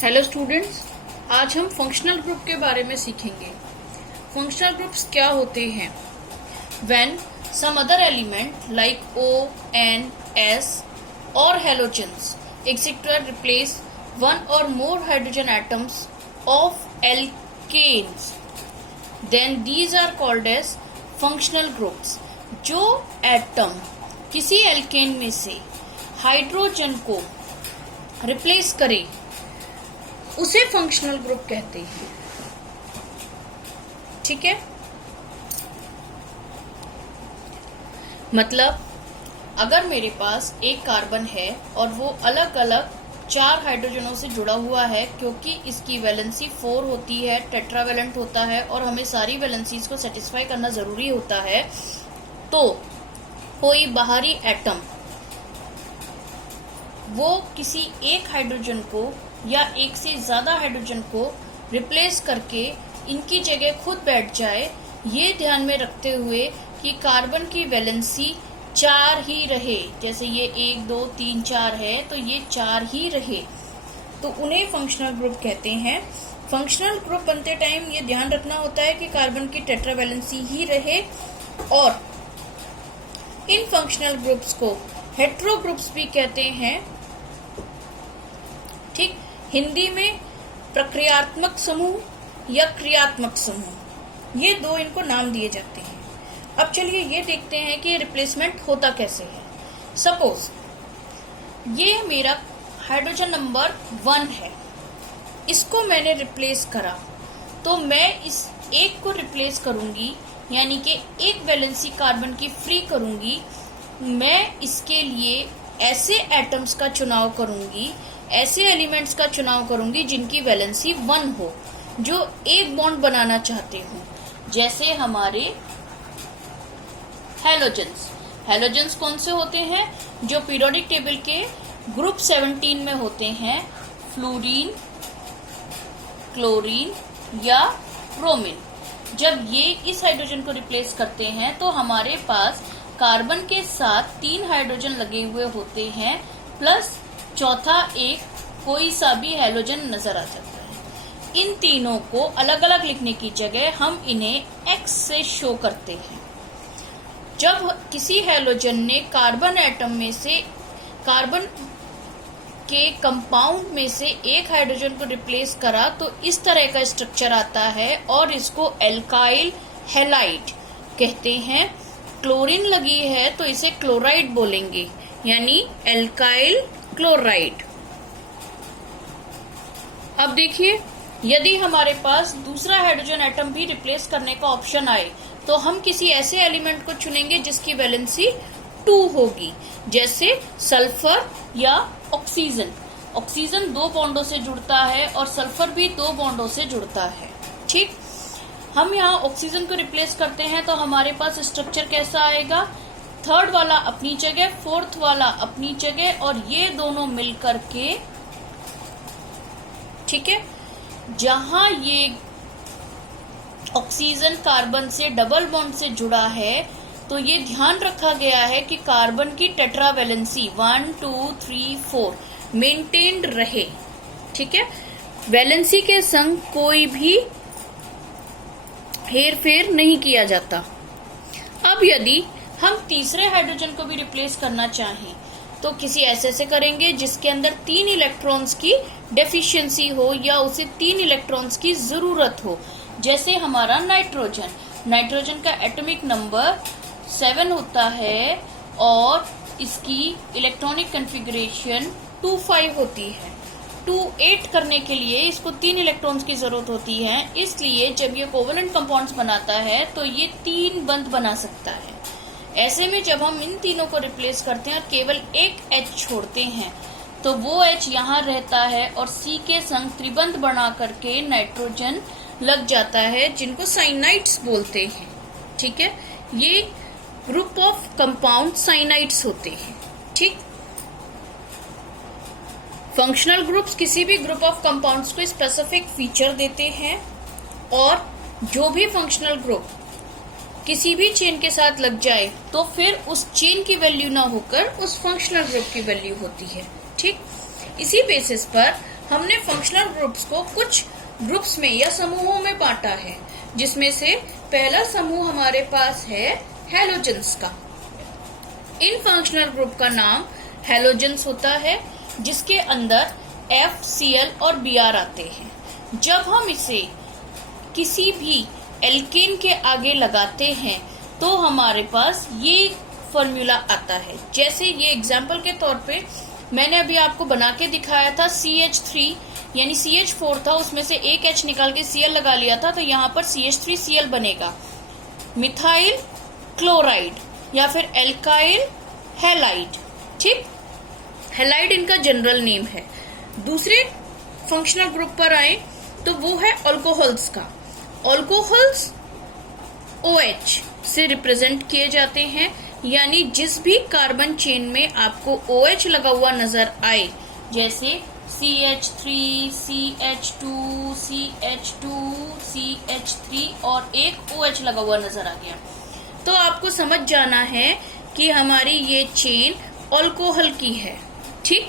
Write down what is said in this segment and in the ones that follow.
Hello students, आज हम functional group के बारे में सीखेंगे। फंक्शनल ग्रुप्स क्या होते हैं? When some other element like O, N, S or halogens etc. replace one or more hydrogen atoms of alkanes, then these are called as functional groups। जो एटम किसी alkene में से हाइड्रोजन को replace करे उसे फंक्शनल ग्रुप कहते हैं। ठीक है, मतलब अगर मेरे पास एक कार्बन है और वो अलग अलग 4 हाइड्रोजनों से जुड़ा हुआ है, क्योंकि इसकी वैलेंसी 4 होती है, टेट्रावेलेंट होता है और हमें सारी वैलेंसीज को सेटिस्फाई करना जरूरी होता है, तो कोई बाहरी एटम वो किसी एक हाइड्रोजन को या एक से ज्यादा हाइड्रोजन को रिप्लेस करके इनकी जगह खुद बैठ जाए, ये ध्यान में रखते हुए कि कार्बन की वैलेंसी 4 ही रहे। जैसे ये 1, 2, 3, 4 है तो ये 4 ही रहे, तो उन्हें फंक्शनल ग्रुप कहते हैं। फंक्शनल ग्रुप बनते टाइम ये ध्यान रखना होता है कि कार्बन की टेट्रा वैलेंसी ही रहे, और इन फंक्शनल ग्रुप्स को हेट्रो ग्रुप्स भी कहते हैं। ठीक, हिंदी में प्रक्रियात्मक समूह या क्रियात्मक समूह, ये दो इनको नाम दिए जाते हैं। अब चलिए ये देखते हैं कि रिप्लेसमेंट होता कैसे है। सपोज ये मेरा हाइड्रोजन नंबर 1 है, इसको मैंने रिप्लेस करा, तो मैं इस एक को रिप्लेस करूंगी, यानी कि एक वैलेंसी कार्बन की फ्री करूंगी। मैं इसके लिए ऐसे एटम्स का चुनाव करूंगी, ऐसे एलिमेंट्स का चुनाव करूंगी जिनकी वैलेंसी 1 हो, जो एक बॉन्ड बनाना चाहते हो। जैसे हमारे हैलोजेंस। हैलोजेंस कौन से होते हैं? जो पीरियोडिक टेबल के ग्रुप 17 में होते हैं, फ्लोरीन, क्लोरीन या ब्रोमीन। जब ये इस हाइड्रोजन को रिप्लेस करते हैं तो हमारे पास कार्बन के साथ 3 हाइड्रोजन लगे हुए होते हैं, प्लस चौथा एक कोई सा भी हैलोजन नजर आ जाता है। इन तीनों को अलग अलग लिखने की जगह हम इन्हें X से शो करते हैं। जब किसी हैलोजन ने कार्बन एटम में से कार्बन के कंपाउंड में से एक हाइड्रोजन को रिप्लेस करा तो इस तरह का स्ट्रक्चर आता है, और इसको एल्काइल हैलाइड कहते हैं। क्लोरीन लगी है तो इसे क्लोराइड बोलेंगे, यानी एल्काइल क्लोराइड। अब देखिए, यदि हमारे पास दूसरा हाइड्रोजन एटम भी रिप्लेस करने का ऑप्शन आए तो हम किसी ऐसे एलिमेंट को चुनेंगे जिसकी वैलेंसी 2 होगी, जैसे सल्फर या ऑक्सीजन। ऑक्सीजन 2 बॉन्डों से जुड़ता है और सल्फर भी 2 बॉन्डों से जुड़ता है। ठीक, हम यहाँ ऑक्सीजन को रिप्लेस करते हैं तो हमारे पास स्ट्रक्चर कैसा आएगा? 3rd वाला अपनी जगह, 4th वाला अपनी जगह, और ये दोनों मिलकर के, ठीक है, जहां ये ऑक्सीजन कार्बन से डबल बॉन्ड से जुड़ा है तो ये ध्यान रखा गया है कि कार्बन की टेट्रा वैलेंसी 1, 2, 3, 4 मेंटेन्ड रहे। ठीक है, वैलेंसी के संग कोई भी हेर फेर नहीं किया जाता। अब यदि हम तीसरे हाइड्रोजन को भी रिप्लेस करना चाहें तो किसी ऐसे से करेंगे जिसके अंदर 3 इलेक्ट्रॉन्स की डेफिशिएंसी हो या उसे 3 इलेक्ट्रॉन्स की जरूरत हो। जैसे हमारा नाइट्रोजन। नाइट्रोजन का एटॉमिक नंबर 7 होता है और इसकी इलेक्ट्रॉनिक कॉन्फ़िगरेशन 2,5 होती है। 2,8 करने के लिए इसको 3 इलेक्ट्रॉन्स की जरूरत होती है, इसलिए जब ये कोवेलेंट कंपाउंड्स बनाता है तो ये 3 बंध बना सकता है। ऐसे में जब हम इन तीनों को रिप्लेस करते हैं और केवल एक H छोड़ते हैं तो वो H यहाँ रहता है और C के संग त्रिबंध बना करके नाइट्रोजन लग जाता है, जिनको साइनाइड्स बोलते हैं। ठीक है, ये ग्रुप ऑफ कंपाउंड साइनाइड्स होते हैं। ठीक, फंक्शनल ग्रुप्स किसी भी ग्रुप ऑफ कंपाउंड्स को स्पेसिफिक फीचर देते हैं, और जो भी फंक्शनल ग्रुप किसी भी चेन के साथ लग जाए तो फिर उस चेन की वैल्यू ना होकर उस फंक्शनल ग्रुप की वैल्यू होती है। ठीक, इसी बेसिस पर हमने फंक्शनल ग्रुप्स को कुछ ग्रुप्स में या समूहों में बांटा है, जिसमें से पहला समूह हमारे पास है हैलोजेंस का। इन फंक्शनल ग्रुप का नाम हैलोजेंस होता है, जिसके अंदर F, Cl और Br आते हैं। जब हम इसे किसी भी एल्केन के आगे लगाते हैं तो हमारे पास ये फॉर्मूला आता है। जैसे ये एग्जाम्पल के तौर पे मैंने अभी आपको बना के दिखाया था, CH3 यानी CH4 था, उसमें से एक H निकाल के Cl लगा लिया था, तो यहाँ पर CH3Cl बनेगा। मिथाइल क्लोराइड या फिर एल्काइल हैलाइड, ठीक, हैलाइड इनका जनरल नेम है। दूसरे फंक्शनल ग्रुप पर आए तो वो है अल्कोहल्स का। अल्कोहल्स OH से रिप्रेजेंट किए जाते हैं, यानी जिस भी कार्बन चेन में आपको OH लगा हुआ नजर आए, जैसे CH3, CH2, CH2, CH3 और एक OH लगा हुआ नजर आ गया, तो आपको समझ जाना है कि हमारी ये चेन अल्कोहल की है। ठीक,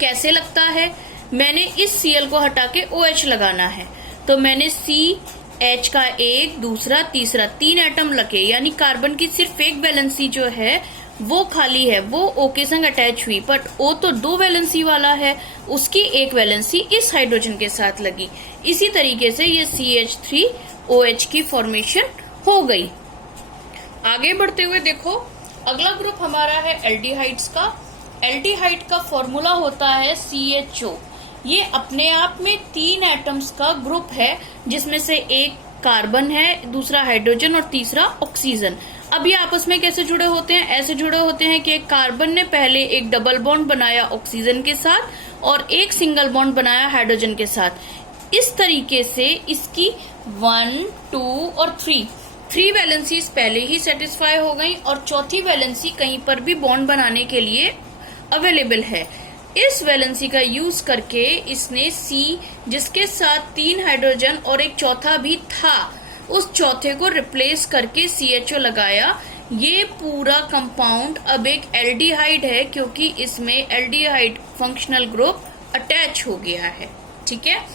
कैसे लगता है? मैंने इस Cl को हटा के OH लगाना है, तो मैंने CH का एक, दूसरा, तीसरा, 3 एटम लगे, यानी कार्बन की सिर्फ एक वैलेंसी जो है वो खाली है, वो O के संग अटैच हुई, बट O तो 2 वैलेंसी वाला है, उसकी एक वैलेंसी इस हाइड्रोजन के साथ लगी। इसी तरीके से ये CH3OH की फॉर्मेशन हो गई। आगे बढ़ते हुए देखो, अगला ग्रुप हमारा है एल्डिहाइड्स का। एल्डिहाइड का फॉर्मूला होता है CHO। ये अपने आप में 3 एटम्स का ग्रुप है, जिसमें से एक कार्बन है, दूसरा हाइड्रोजन और तीसरा ऑक्सीजन। अब ये आपस में कैसे जुड़े होते हैं? ऐसे जुड़े होते हैं कि एक कार्बन ने पहले एक डबल बॉन्ड बनाया ऑक्सीजन के साथ और एक सिंगल बॉन्ड बनाया हाइड्रोजन के साथ। इस तरीके से इसकी 1, 2 और 3 वैलेंसीज पहले ही सेटिस्फाई हो गई और चौथी वैलेंसी कहीं पर भी बॉन्ड बनाने के लिए अवेलेबल है। इस वैलेंसी का यूज करके इसने C, जिसके साथ 3 हाइड्रोजन और एक चौथा भी था, उस चौथे को रिप्लेस करके CHO लगाया। ये पूरा कंपाउंड अब एक एल्डिहाइड है, क्योंकि इसमें एल्डिहाइड फंक्शनल ग्रुप अटैच हो गया है। ठीक है,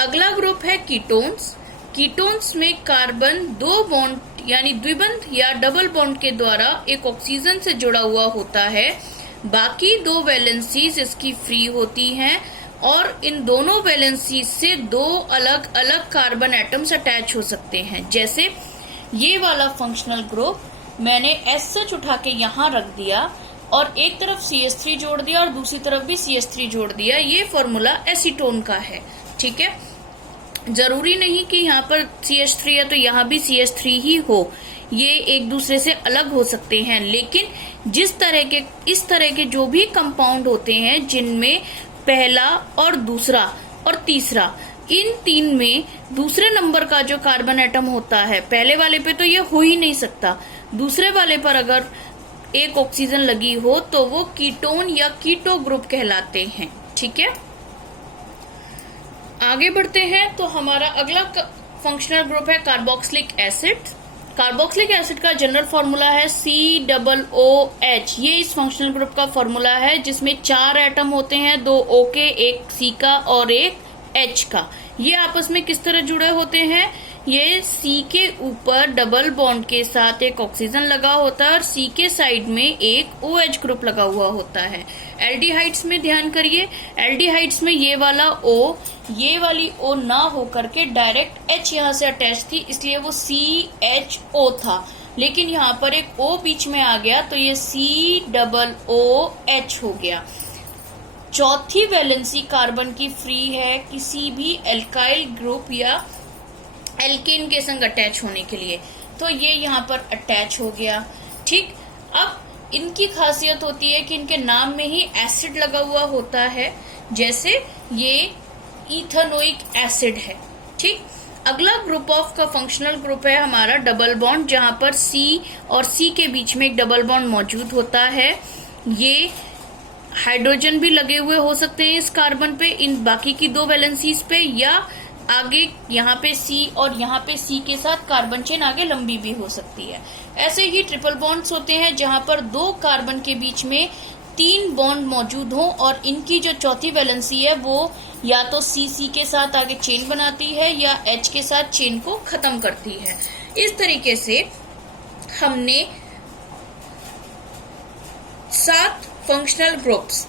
अगला ग्रुप है कीटोन्स। कीटोन्स में कार्बन 2 बॉन्ड यानी द्विबंध या डबल बॉन्ड के द्वारा एक ऑक्सीजन से जुड़ा हुआ होता है। बाकी 2 वैलेंसीज इसकी फ्री होती हैं और इन दोनों वैलेंसीज से 2 अलग अलग कार्बन एटम्स अटैच हो सकते हैं। जैसे ये वाला फंक्शनल ग्रुप मैंने SH उठा के यहाँ रख दिया और एक तरफ CH3 जोड़ दिया और दूसरी तरफ भी CH3 जोड़ दिया। ये फॉर्मूला एसीटोन का है। ठीक है, जरूरी नहीं कि यहाँ पर CH3 है तो यहाँ भी CH3 ही हो, ये एक दूसरे से अलग हो सकते हैं। लेकिन इस तरह के जो भी कंपाउंड होते हैं, जिनमें पहला और दूसरा और तीसरा, इन 3 में दूसरे नंबर का जो कार्बन एटम होता है, पहले वाले पे तो ये हो ही नहीं सकता, दूसरे वाले पर अगर एक ऑक्सीजन लगी हो तो वो कीटोन या कीटो ग्रुप कहलाते हैं। ठीक है, आगे बढ़ते हैं तो हमारा अगला फंक्शनल ग्रुप है कार्बोक्सिलिक एसिड। कार्बोक्सिलिक एसिड का जनरल फॉर्मूला है COOH। ये इस फंक्शनल ग्रुप का फॉर्मूला है, जिसमें 4 एटम होते हैं, 2 O के, एक C का और एक H का। ये आपस में किस तरह जुड़े होते हैं? ये C के ऊपर डबल बॉन्ड के साथ एक ऑक्सीजन लगा होता है और C के साइड में एक OH ग्रुप लगा हुआ होता है। एल्डिहाइड्स में ध्यान करिए, एल्डिहाइड्स में ये वाला O, ये वाली O ना हो करके डायरेक्ट H यहाँ से अटैच थी, इसलिए वो CHO था। लेकिन यहाँ पर एक O बीच में आ गया तो ये COOH हो गया। चौथी वैलेंसी कार्बन की फ्री है किसी भी एल्काइल ग्रुप या एल्केन के संग अटैच होने के लिए, तो ये यहाँ पर अटैच हो गया। ठीक, अब इनकी खासियत होती है कि इनके नाम में ही एसिड लगा हुआ होता है, जैसे ये इथेनोइक एसिड है। ठीक, अगला ग्रुप ऑफ का फंक्शनल ग्रुप है हमारा डबल बॉन्ड, जहां पर C और C के बीच में एक डबल बॉन्ड मौजूद होता है। ये हाइड्रोजन भी लगे हुए हो सकते हैं इस कार्बन पे, इन बाकी की 2 वैलेंसीज पे, या आगे यहाँ पे C और यहाँ पे C के साथ कार्बन चेन आगे लंबी भी हो सकती है। ऐसे ही ट्रिपल बॉन्ड्स होते हैं जहां पर 2 कार्बन के बीच में 3 बॉन्ड मौजूद हो और इनकी जो चौथी वैलेंसी है वो या तो CC के साथ आगे चेन बनाती है या H के साथ चेन को खत्म करती है। इस तरीके से हमने 7 functional groups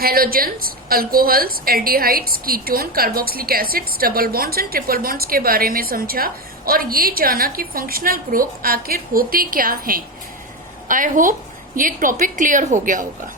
halogens, alcohols, aldehydes, ketone, carboxylic acids, double bonds and triple bonds के बारे में समझा और ये जाना कि फंक्शनल ग्रुप आखिर होते क्या हैं। आई होप ये टॉपिक क्लियर हो गया होगा।